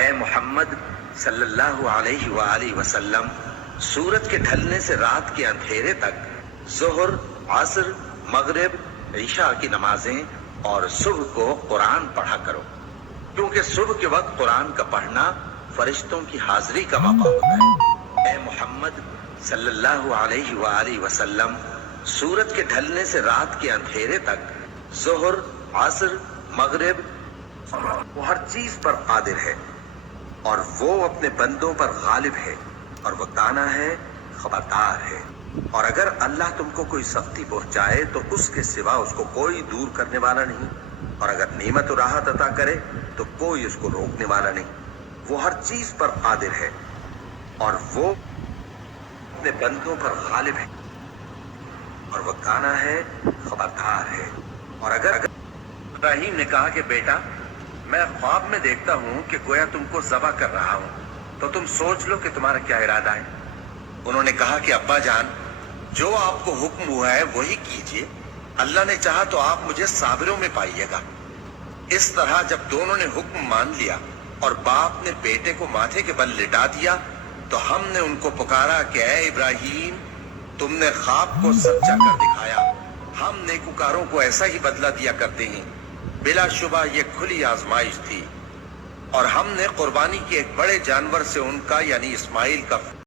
اے محمد صلی اللہ علیہ وآلہ وسلم، سورج کے ڈھلنے سے رات کے اندھیرے تک ظہر، عصر، مغرب، عشاء کی نمازیں اور صبح کو قرآن پڑھا کرو، کیونکہ صبح کے وقت قرآن کا پڑھنا فرشتوں کی حاضری کا موقع ہوتا ہے۔ اے محمد صلی اللہ علیہ وآلہ وسلم، سورج کے ڈھلنے سے رات کے اندھیرے تک ظہر، عصر، مغرب، وہ ہر چیز پر قادر ہے اور وہ اپنے بندوں پر غالب ہے اور وہ دانا ہے، خبردار ہے۔ اور اگر اللہ تم کو کوئی سختی پہنچائے تو اس کے سوا اس کو کوئی دور کرنے والا نہیں، اور اگر نعمت و راحت عطا کرے تو کوئی اس کو روکنے والا نہیں۔ وہ ہر چیز پر قادر ہے اور وہ اپنے بندوں پر غالب ہے اور وہ دانا ہے، خبردار ہے۔ اور اگر ابراہیم نے کہا کہ بیٹا، میں خواب میں دیکھتا ہوں کہ گویا تم کو ذبح کر رہا ہوں، تو تم سوچ لو کہ تمہارا کیا ارادہ ہے۔ انہوں نے کہا کہ ابا جان، جو آپ کو حکم ہوا ہے وہی کیجئے، اللہ نے چاہا تو آپ مجھے صابروں میں پائیے گا۔ اس طرح جب دونوں نے حکم مان لیا اور باپ نے بیٹے کو ماتھے کے بل لٹا دیا تو ہم نے ان کو پکارا کہ اے ابراہیم، تم نے خواب کو سچا کر دکھایا، ہم نیکوکاروں کو ایسا ہی بدلہ دیا کرتے ہیں۔ بلا شبہ یہ کھلی آزمائش تھی، اور ہم نے قربانی کے ایک بڑے جانور سے ان کا یعنی اسماعیل کا